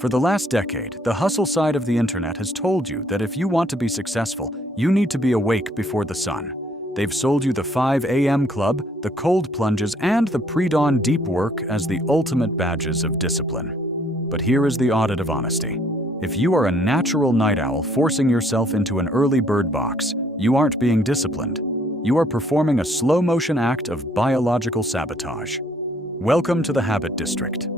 For the last decade, the hustle side of the internet has told you that if you want to be successful, you need to be awake before the sun. They've sold you the 5 a.m. club, the cold plunges, and the pre-dawn deep work as the ultimate badges of discipline. But here is the audit of honesty. If you are a natural night owl forcing yourself into an early bird box, you aren't being disciplined. You are performing a slow-motion act of biological sabotage. Welcome to the Habit District.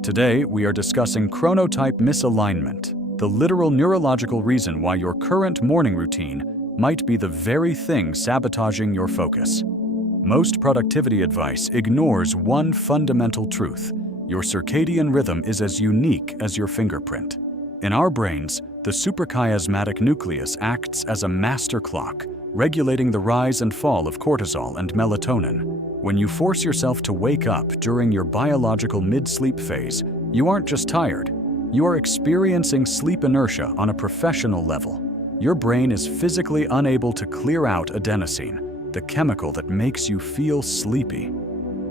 Today, we are discussing chronotype misalignment, the literal neurological reason why your current morning routine might be the very thing sabotaging your focus. Most productivity advice ignores one fundamental truth: your circadian rhythm is as unique as your fingerprint. In our brains, the suprachiasmatic nucleus acts as a master clock, regulating the rise and fall of cortisol and melatonin. When you force yourself to wake up during your biological mid-sleep phase, you aren't just tired. You are experiencing sleep inertia on a professional level. Your brain is physically unable to clear out adenosine, the chemical that makes you feel sleepy,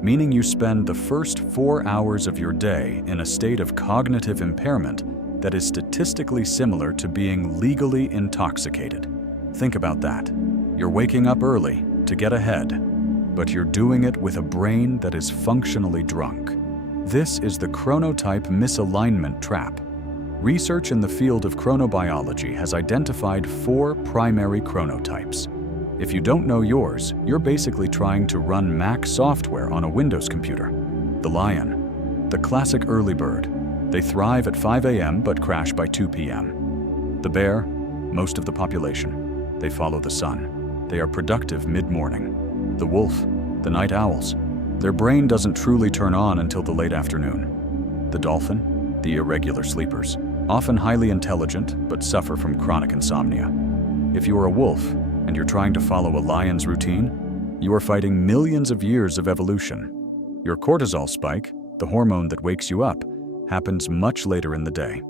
meaning you spend the first 4 hours of your day in a state of cognitive impairment that is statistically similar to being legally intoxicated. Think about that. You're waking up early to get ahead, but you're doing it with a brain that is functionally drunk. This is the chronotype misalignment trap. Research in the field of chronobiology has identified 4 primary chronotypes. If you don't know yours, you're basically trying to run Mac software on a Windows computer. The lion, the classic early bird. They thrive at 5 a.m. but crash by 2 p.m. The bear, most of the population. They follow the sun. They are productive mid-morning. The wolf, the night owls. Their brain doesn't truly turn on until the late afternoon. The dolphin, the irregular sleepers, often highly intelligent but suffer from chronic insomnia. If you are a wolf and you're trying to follow a lion's routine, you are fighting millions of years of evolution. Your cortisol spike, the hormone that wakes you up, happens much later in the day.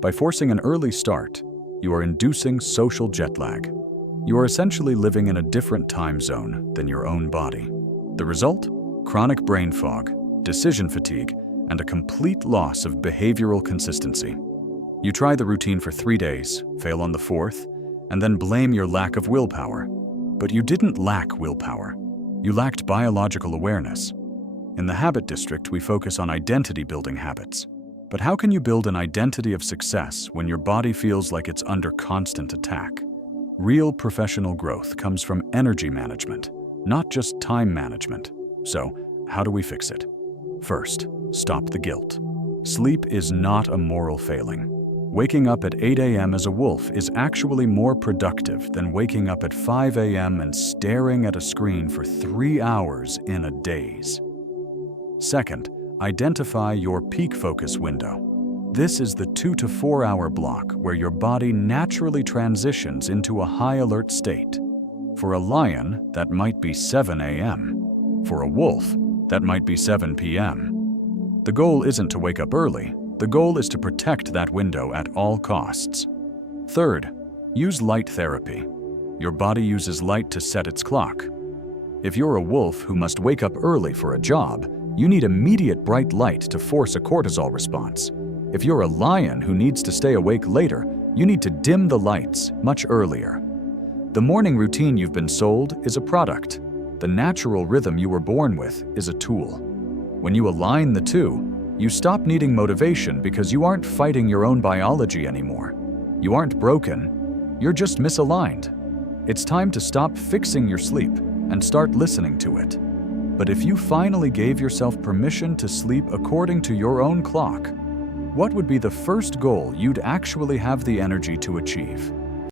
By forcing an early start, you are inducing social jet lag. You are essentially living in a different time zone than your own body. The result? Chronic brain fog, decision fatigue, and a complete loss of behavioral consistency. You try the routine for 3 days, fail on the 4th, and then blame your lack of willpower. But you didn't lack willpower. You lacked biological awareness. In the Habit District, we focus on identity-building habits. But how can you build an identity of success when your body feels like it's under constant attack? Real professional growth comes from energy management, not just time management. So, how do we fix it? First, stop the guilt. Sleep is not a moral failing. Waking up at 8 a.m. as a wolf is actually more productive than waking up at 5 a.m. and staring at a screen for 3 hours in a daze. Second, identify your peak focus window. This is the 2 to 4 hour block where your body naturally transitions into a high alert state. For a lion, that might be 7 a.m. For a wolf, that might be 7 p.m. The goal isn't to wake up early. The goal is to protect that window at all costs. Third, use light therapy. Your body uses light to set its clock. If you're a wolf who must wake up early for a job, you need immediate bright light to force a cortisol response. If you're a lion who needs to stay awake later, you need to dim the lights much earlier. The morning routine you've been sold is a product. The natural rhythm you were born with is a tool. When you align the two, you stop needing motivation because you aren't fighting your own biology anymore. You aren't broken, you're just misaligned. It's time to stop fixing your sleep and start listening to it. But if you finally gave yourself permission to sleep according to your own clock, what would be the first goal you'd actually have the energy to achieve?